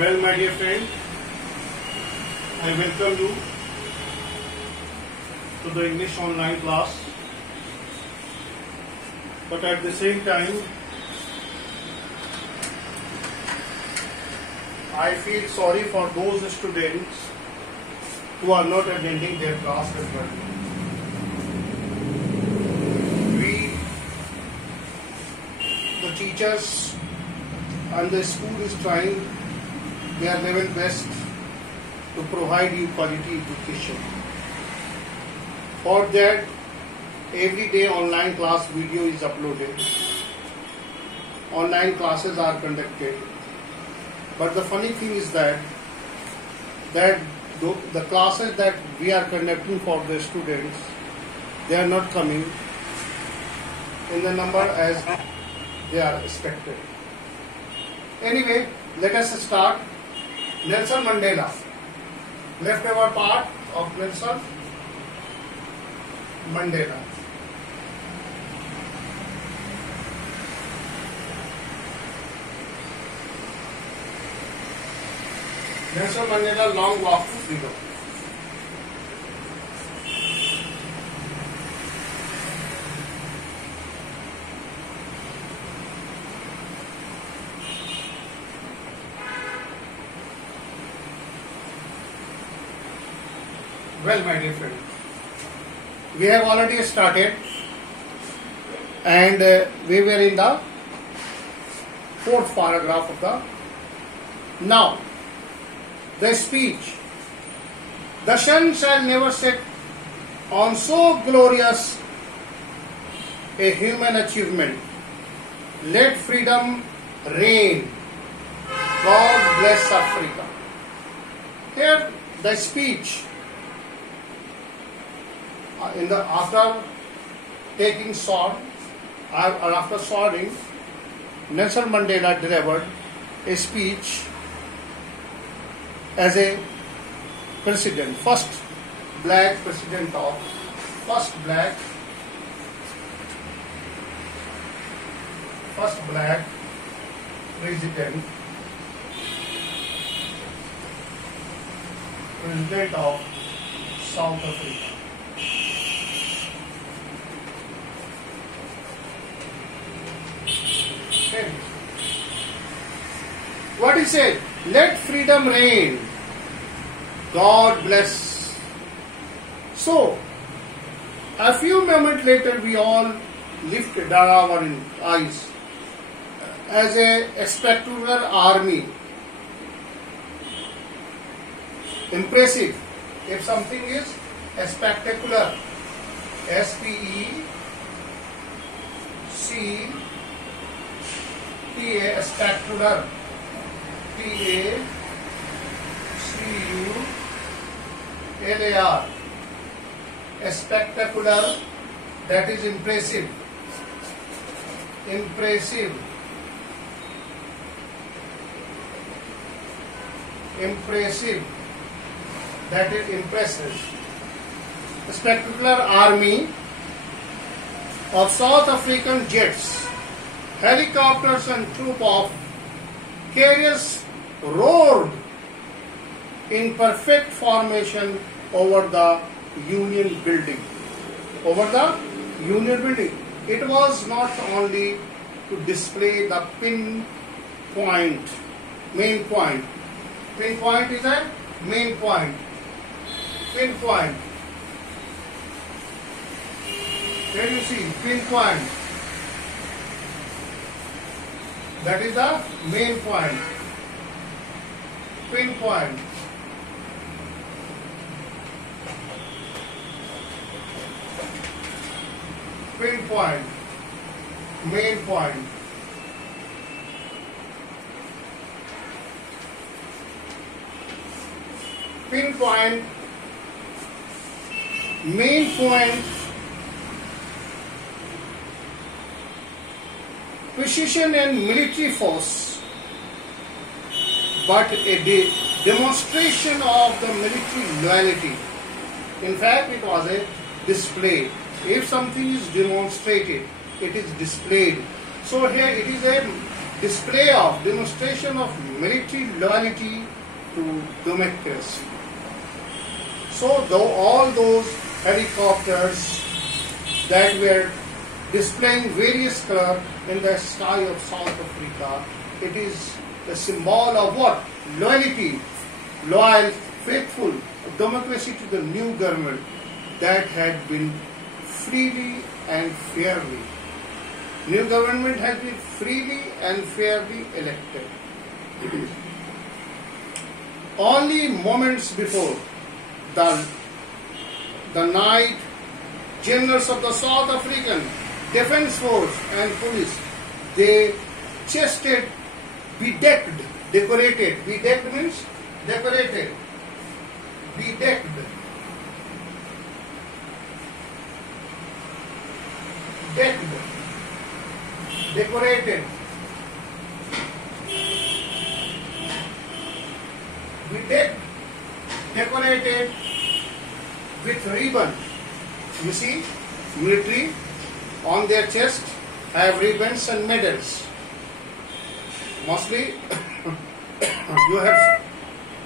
Well, my dear friend, I welcome you to the English online class. But at the same time, I feel sorry for those students who are not attending their class as well. We, the teachers and the school is trying their level best to provide you quality education. For that, every day online class video is uploaded. Online classes are conducted. But the funny thing is that the classes that we are conducting for the students, they are not coming in the number as they are expected. Anyway, let us start. Nelson Mandela, leftover part of Nelson Mandela. Nelson Mandela long walk to freedom. Well, my dear friend, we have already started and we were in the fourth paragraph of the now. The speech. The sun shall never set on so glorious a human achievement. Let freedom reign. God bless Africa. Here the speech after taking sword or after swording, Nelson Mandela delivered a speech as a president, first black president of first black president of South Africa. Okay. What he said? Let freedom reign. God bless. So, a few moments later, we all lifted our eyes as a spectacular army. Impressive. If something is spectacular, S-P-E-C-T-A, spectacular, T-A-C-U-L-A-R, spectacular, that is impressive. Impressive, that is impressive. A spectacular army of South African jets, helicopters and troop of carriers roared in perfect formation over the Union Building. It was not only to display the main point. Pinpoint is a main point. Pinpoint. Here you see pinpoint. That is the main point. Pinpoint. Pinpoint. Main point. Pinpoint. Main point. Precision and military force, but a demonstration of the military loyalty. In fact, it was a display. If something is demonstrated, it is displayed. So here it is a display of demonstration of military loyalty to democracy. So though all those helicopters that were displaying various colors in the sky of South Africa, it is a symbol of what? Loyalty, loyal, faithful democracy to the new government that had been freely and fairly. New government has been freely and fairly elected. Only moments before, the night, generals of the South African Defence Force and police, they chested, bedecked, decorated. Bedecked means decorated. Bedecked. Decked. Decorated. Bedecked. Decorated with ribbon. You see, military on their chest have ribbons and medals. Mostly,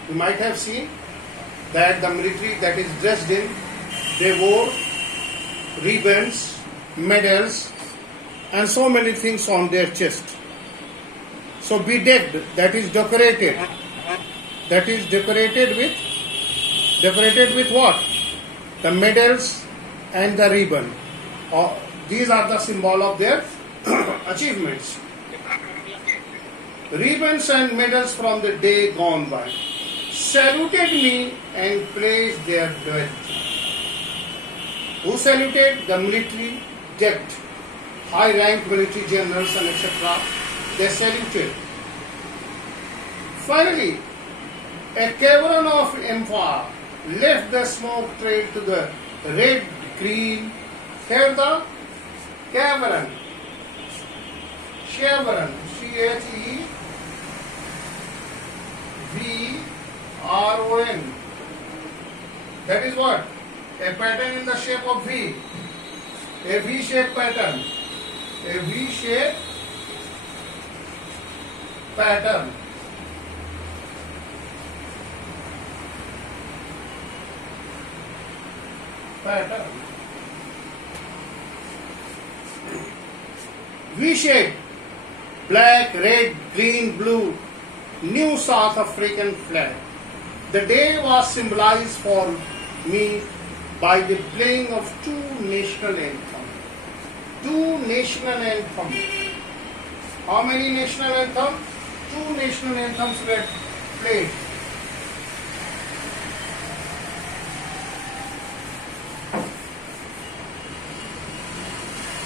you might have seen that the military that is dressed in, they wore ribbons, medals, and so many things on their chest. So bedecked, that is decorated. That is decorated with what? The medals and the ribbon. These are the symbol of their achievements. Ribbons and medals from the day gone by saluted me and placed their loyalty. Who saluted? The military decked, high-ranked military generals and etc. They saluted. Finally, a cavern of empire left the smoke trail to the red, green. Here the cavern. Chevron. CHEVRON. That is what? A pattern in the shape of V. A V-shaped pattern. A V-shaped pattern. V-shape, black, red, green, blue, new South African flag. The day was symbolized for me by the playing of two national anthems. Two national anthems. How many national anthems? Two national anthems were played.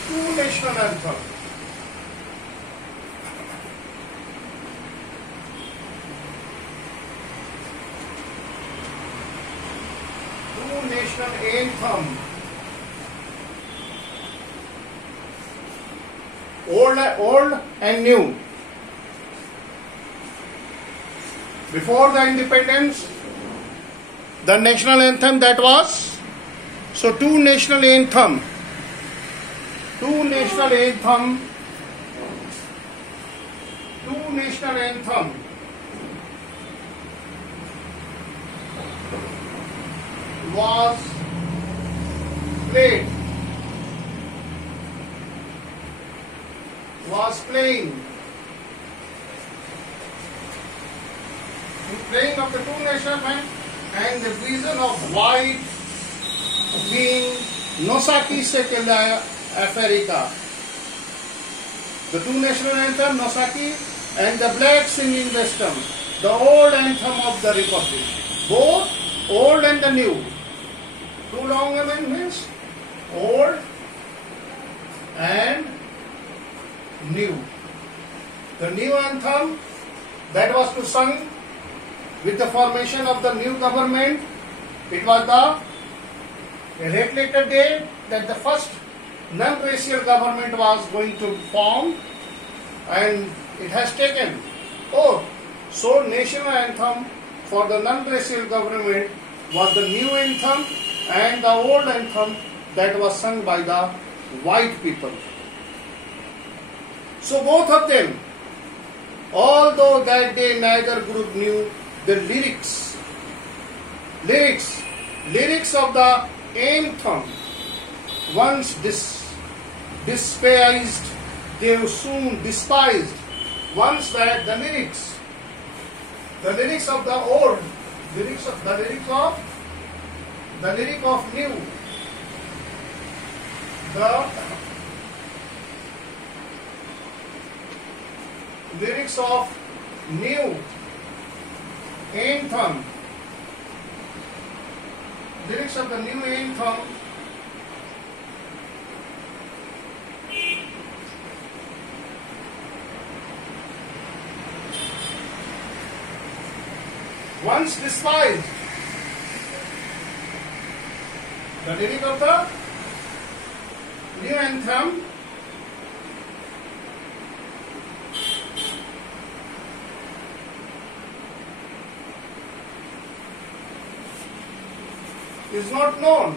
Two national anthems. Two national anthems. Old and new. Before the independence, the national anthem that was, so two national anthem. Two national anthem was played, playing. In playing of the two national anthem and the vision of white being Nosaki Sekela Africa. The two national anthem, Nosaki, and the black singing Western, the old anthem of the Republic. Both old and the new. Two long means old and new. The new anthem that was to sung with the formation of the new government. It was the later day that the first non-racial government was going to form, and it has taken oath. So national anthem for the non-racial government was the new anthem and the old anthem that was sung by the white people. So both of them although that day neither group knew the lyrics of the anthem. Once despised, they soon despised. Once that the lyrics of the old, the lyric of new, the lyrics of new anthem, lyrics of the new anthem once despised. The lyric of the new anthem is not known.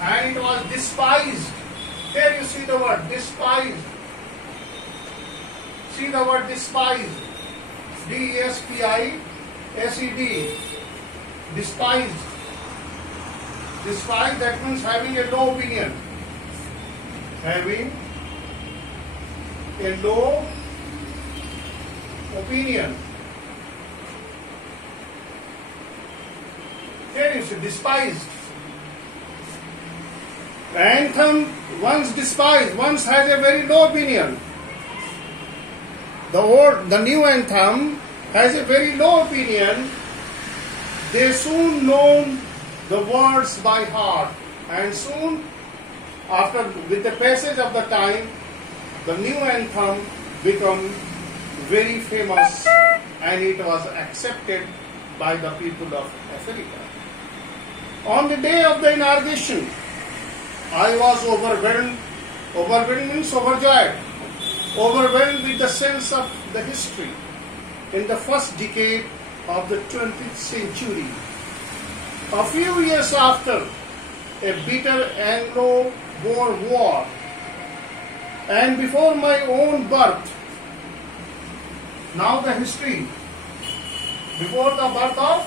And it was despised. Here you see the word despised. See the word despised. D-E-S-P-I-S-E-D. Despised. Despised, that means having a low opinion. Having a low opinion. Here you see despised. The anthem once despised, once has a very low opinion. The new anthem has a very low opinion. They soon know the words by heart, and soon after, with the passage of the time, the new anthem became very famous, and it was accepted by the people of Africa. On the day of the inauguration, I was overwhelmed with the sense of the history in the first decade of the 20th century. A few years after a bitter Anglo-Boer war, and before my own birth, now the history, before the birth of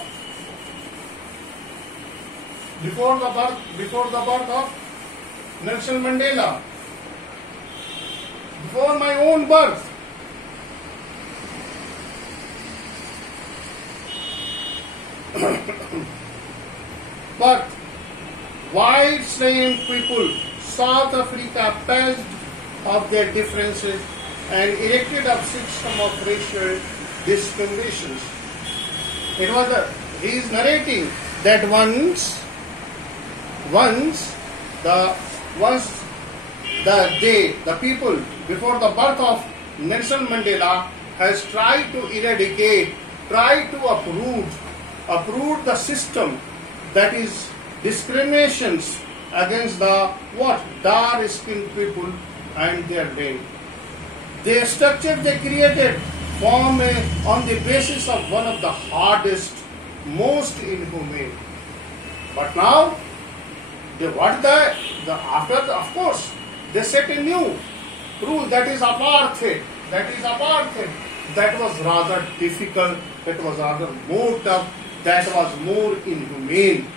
Nelson Mandela, before my own birth, but white-slain people, South Africa purged of their differences and erected a system of racial discriminations. He is narrating that once the people before the birth of Nelson Mandela has tried to eradicate, tried to uproot the system that is discriminations against the dark-skinned people and their race. The structure they created form on the basis of one of the hardest, most inhumane. But now, of course, they set a new rule, that is apartheid. That was rather difficult, that was rather more tough, that was more inhumane.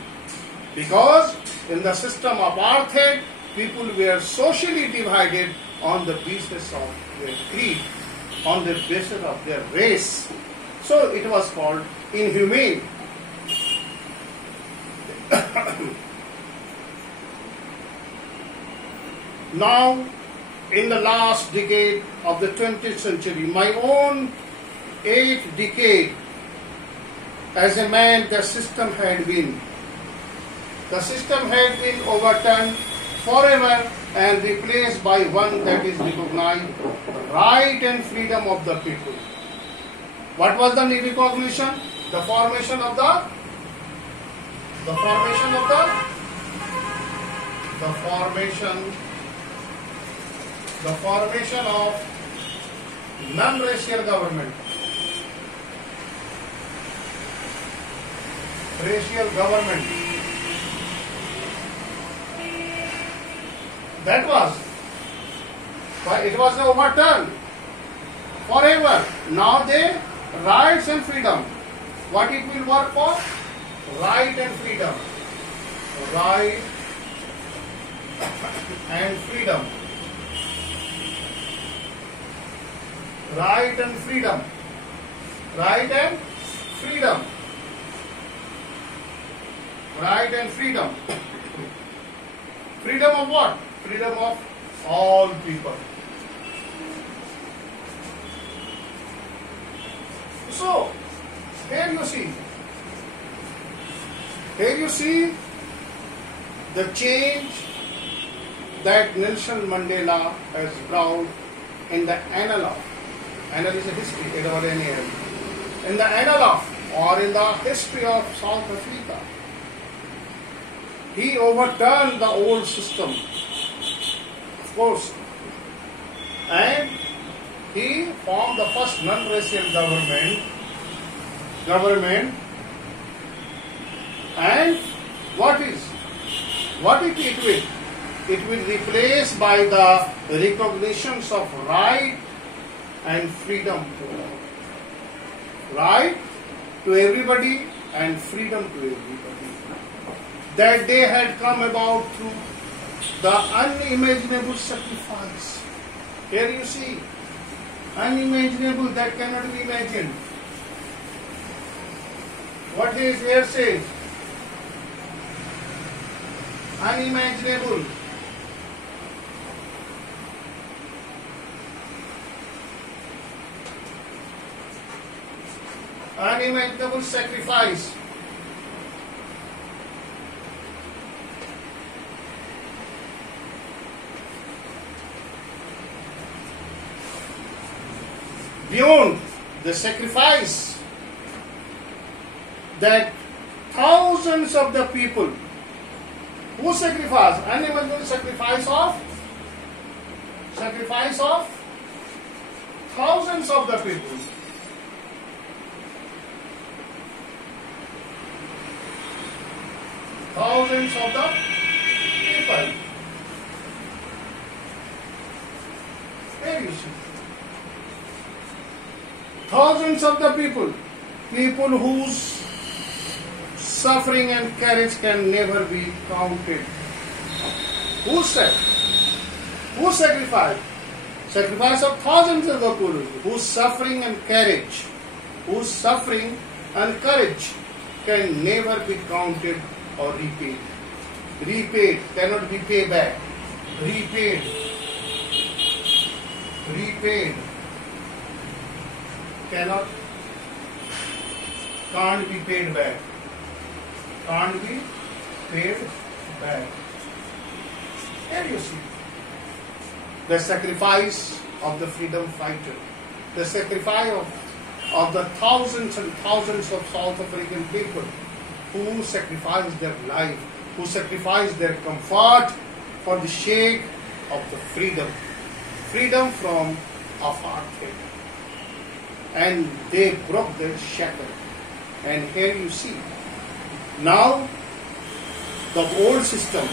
Because in the system of apartheid, people were socially divided on the basis of their creed, on the basis of their race. So it was called inhumane. Now, in the last decade of the 20th century, my own 8th decade, as a man, the system had been overturned forever and replaced by one that is recognized right and freedom of the people. What was the recognition? The formation of non-racial government. Racial government. That was, but it was overturned forever. Now they rights and freedom. What it will work for? Right and freedom. Right and freedom. Right and freedom. Right and freedom. Right and freedom. Freedom of what? Freedom of all people. So, here you see the change that Nelson Mandela has brought in the annal of, annal is a history, ANNAL, in the annal of, or in the history of South Africa. He overturned the old system, of course, and he formed the first non-racial government, and what it will? It will replace by the recognitions of right and freedom to all. Right to everybody and freedom to everybody. That day had come about through the unimaginable sacrifice. Here you see, unimaginable, that cannot be imagined. What is here says? Unimaginable. Unimaginable sacrifice. Beyond the sacrifice that thousands of the people who sacrifice, unimaginable sacrifice of thousands of the people. Thousands of the people. There you see. Thousands of the people whose suffering and courage can never be counted. Who said? Who sacrificed? Sacrifice of thousands of the people whose suffering and courage can never be counted or repaid. Repaid cannot be paid back. Repaid. Can't be paid back. Can't be paid back. Here you see the sacrifice of the freedom fighter, the sacrifice of the thousands and thousands of South African people who sacrificed their life, who sacrificed their comfort for the sake of the freedom from apartheid. And they broke their shackle. And here you see, now the old system,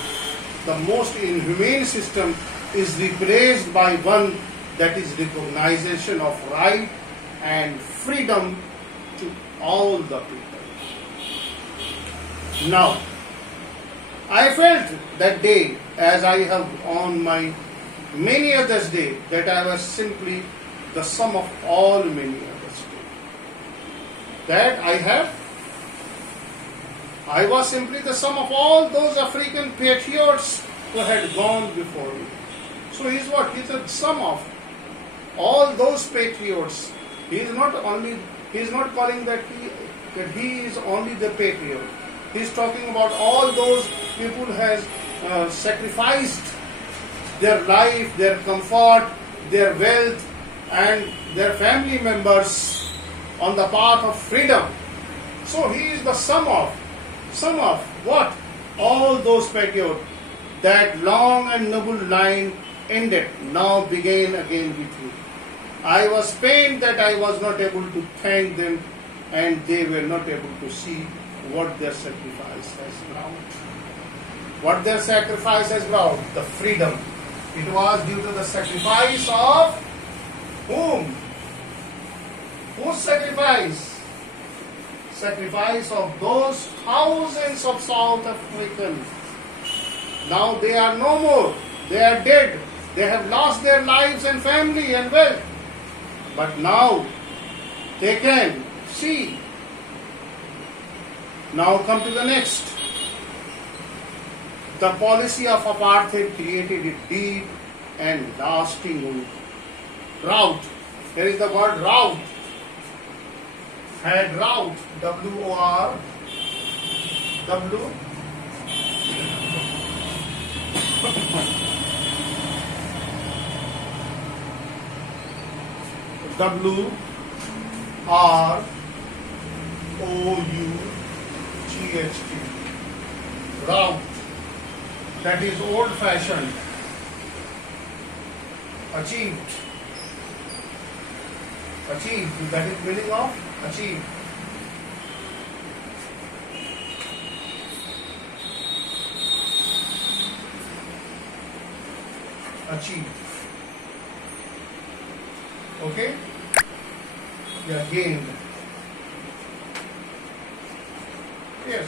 the most inhumane system, is replaced by one that is recognition of right and freedom to all the people. Now, I felt that day, as I have on my many others day, that I was simply the sum of all many others day. That I was simply the sum of all those African patriots who had gone before me. So he's what? He's a sum of all those patriots. He is not calling that he is only the patriot. He is talking about all those people who has sacrificed their life, their comfort, their wealth, and their family members on the path of freedom. So he is the sum of what? All those patriots. That long and noble line ended, now began again with you. I was pained that I was not able to thank them, and they were not able to see what their sacrifice has brought. What their sacrifice has brought? The freedom. It was due to the sacrifice of whom? Whose sacrifice? Sacrifice of those thousands of South Africans. Now they are no more. They are dead. They have lost their lives and family and wealth. But now they can see. Now come to the next. The policy of apartheid created a deep and lasting rout. There is the word rout. Had rout. W-O-R. W. W-R-O-U-G-H-T. Rout. That is old-fashioned. Achieved. Achieved. That is meaning of achieved. Achieved. Okay? Yeah, gained. Yes.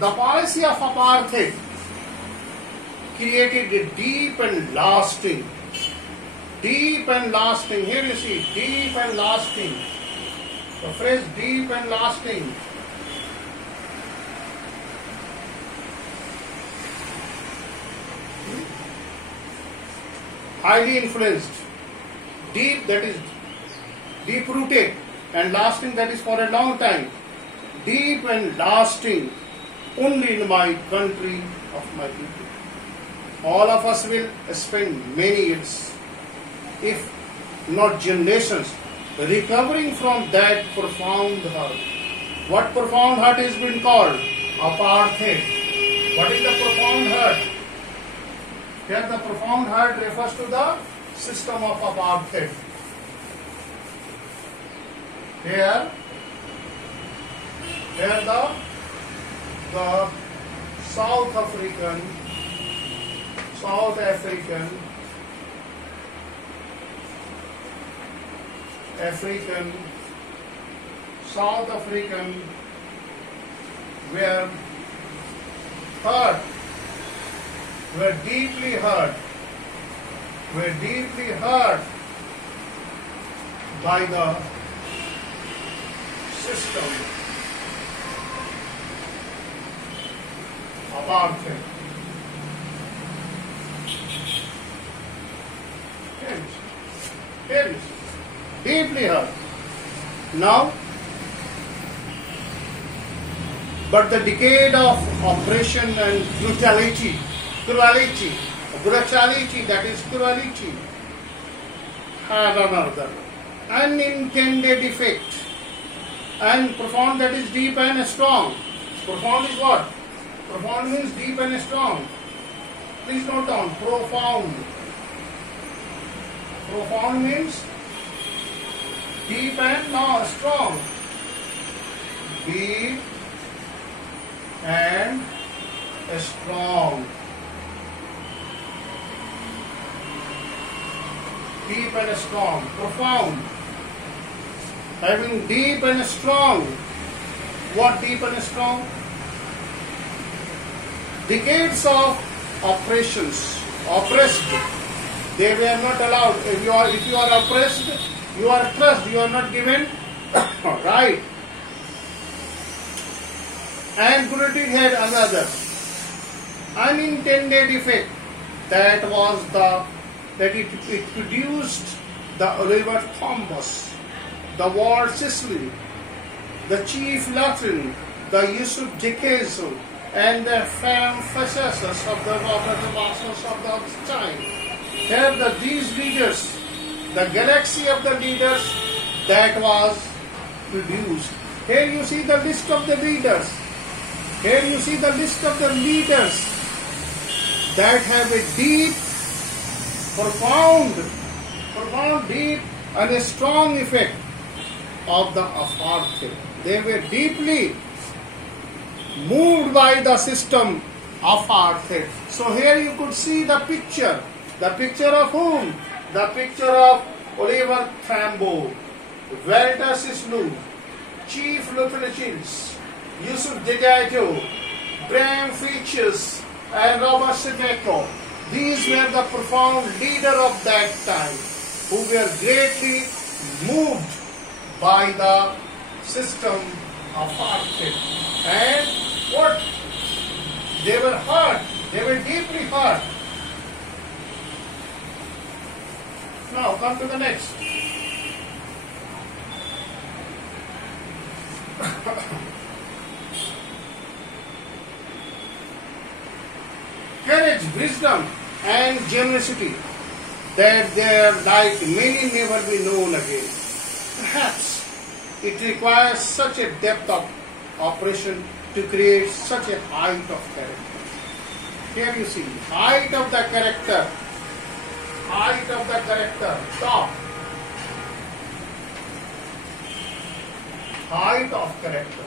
The policy of apartheid created a deep and lasting. Here you see, deep and lasting. The phrase deep and lasting. Highly influenced. Deep, that is deep rooted, and lasting, that is for a long time. Deep and lasting only in my country of my people. All of us will spend many years, if not generations, recovering from that profound hurt. What profound hurt has been called? Apartheid. What is the profound hurt? Here the profound hurt refers to the system of apartheid. Here the South African, South African were hurt, were deeply hurt by the system apartheid. Here is deeply hurt. Now, but the decade of oppression and brutality, that is cruelty, had another unintended effect. And profound, that is deep and strong. Profound is what? Profound means deep and strong. Please note down, profound. Profound means deep and strong. Deep and strong. Deep and strong. Profound. Having deep and strong. What deep and strong? Decades of oppressions. Oppressed. They were not allowed. If you are oppressed, you are crushed. You are not given right. And cruelty had another unintended effect. That was that it produced the river Thambos, the word Sicily, the chief Latin, the Yusuf Dikezo, and the facets of the masters of the time. Here these leaders, the galaxy of the leaders that was produced. Here you see the list of the leaders. Here you see the list of the leaders that have a deep, profound, deep and a strong effect of the apartheid. They were deeply moved by the system apartheid. So here you could see the picture. The picture of whom? The picture of Oliver Tambo, Walter Sisulu, Chief Lieutenant Childs, Yusuf Degato, Bram Features, and Robert Sepeco. These were the profound leaders of that time who were greatly moved by the system of apartheid. And what? They were hurt. They were deeply hurt. Now come to the next. Courage, wisdom, and generosity, that their like many never be known again. Perhaps it requires such a depth of operation to create such a height of character. Here you see, height of the character, top, height of character.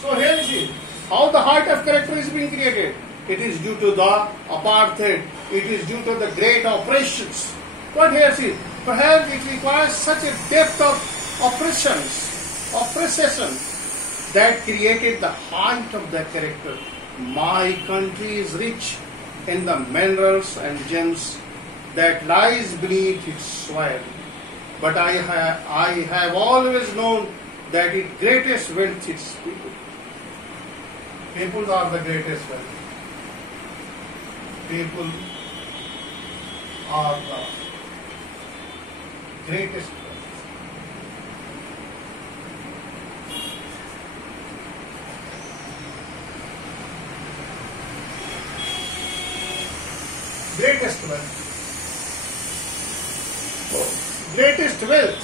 So here you see how the height of character is being created. It is due to the apartheid. It is due to the great operations. But here see, perhaps it requires such a depth of oppression that created the height of the character. My country is rich in the minerals and gems that lies beneath its soil. But I have always known that its greatest wealth is people. People are the greatest wealth. People are the greatest wealth. Greatest wealth. Greatest wealth.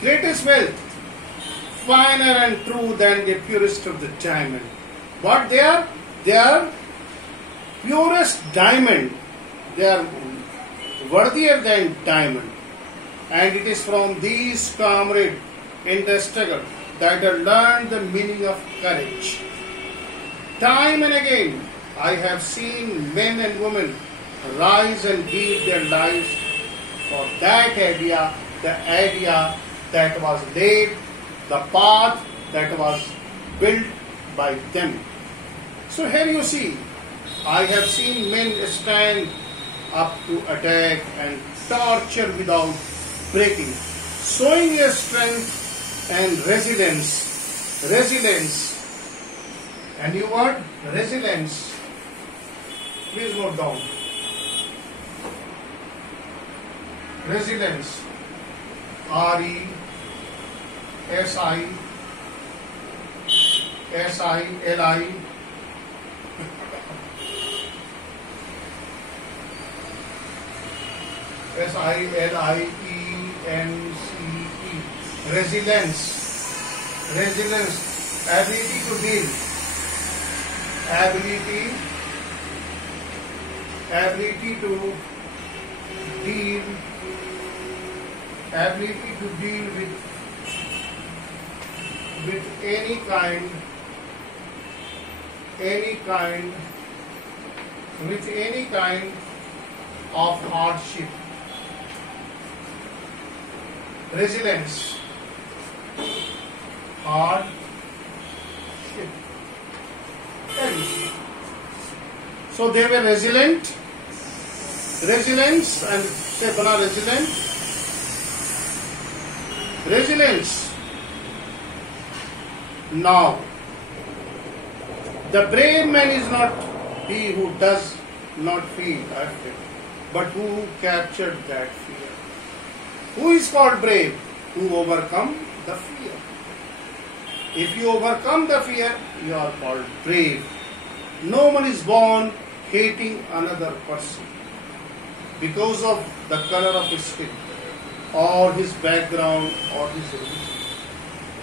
Greatest wealth. Finer and true than the purest of the diamond. What they are? They are purest diamond. They are worthier than diamond. And it is from these comrades in the struggle that I learned the meaning of courage. Time and again, I have seen men and women rise and give their lives for that idea, the idea that was laid, the path that was built by them. So here you see, I have seen men stand up to attack and torture without breaking, showing their strength and resilience. And you word resilience. Please note down. Resilience. R-E-S-I-L-I. S-I-L-I-E-N-C-E. Resilience. Ability to deal. Ability to deal with any kind of hardship. Resilience. Hardship. So they were resilient. Resilience and say bana resilient. Resilience. Now, the brave man is not he who does not feel afraid, but who captured that fear. Who is called brave? Who overcome the fear. If you overcome the fear, you are called brave. No one is born hating another person because of the color of his skin, or his background, or his religion.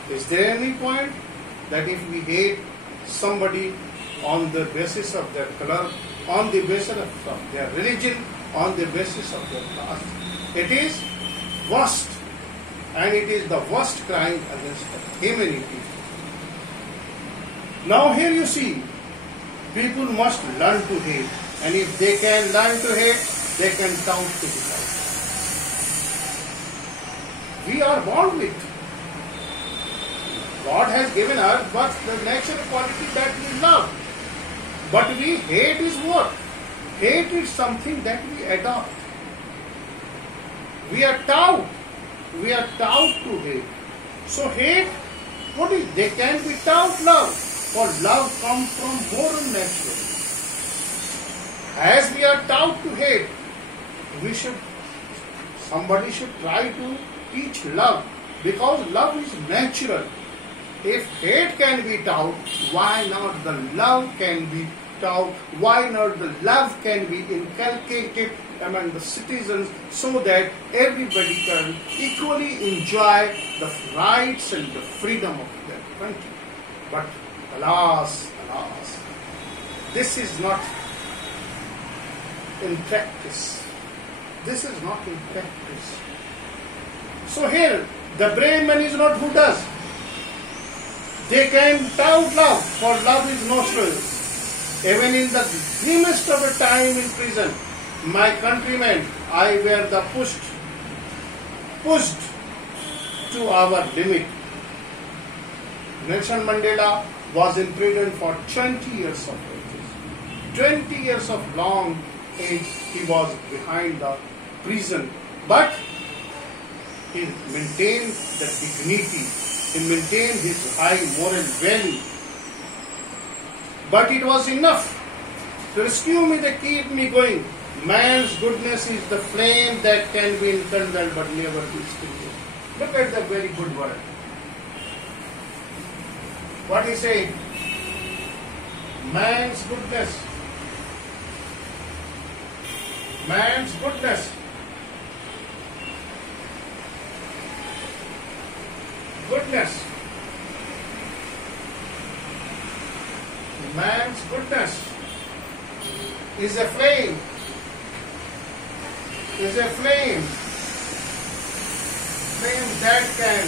Is there any point that if we hate somebody on the basis of their color, on the basis of their religion, on the basis of their caste. It is worst, and it is the worst crime against humanity. Now here you see, people must learn to hate, and if they can learn to hate, they can count to be right. We are born with. God has given us but the natural quality that we love. But we hate is what? Hate is something that we adopt. We are taught. We are taught to hate. So hate, what is? They can be taught love. For love comes from moral nature. As we are taught to hate, somebody should try to teach love, because love is natural. If hate can be taught, why not the love can be taught? Why not the love can be inculcated among the citizens, so that everybody can equally enjoy the rights and the freedom of their country? But alas, this is not in practice. This is not in practice. So here, the brave man is not who does. They can tout love, for love is natural. Even in the grimmest of a time in prison, my countrymen, I were the pushed to our limit. Nelson Mandela was in prison for 20 years of age. 20 years of long age he was behind the prison. But he maintained the dignity. He maintained his high moral value. But it was enough to rescue me, to keep me going. Man's goodness is the flame that can be enkindled but never be extinguished. Look at the very good word. What he said? Man's goodness. Man's goodness. Goodness. Man's goodness is a flame. Is a flame. Flame that can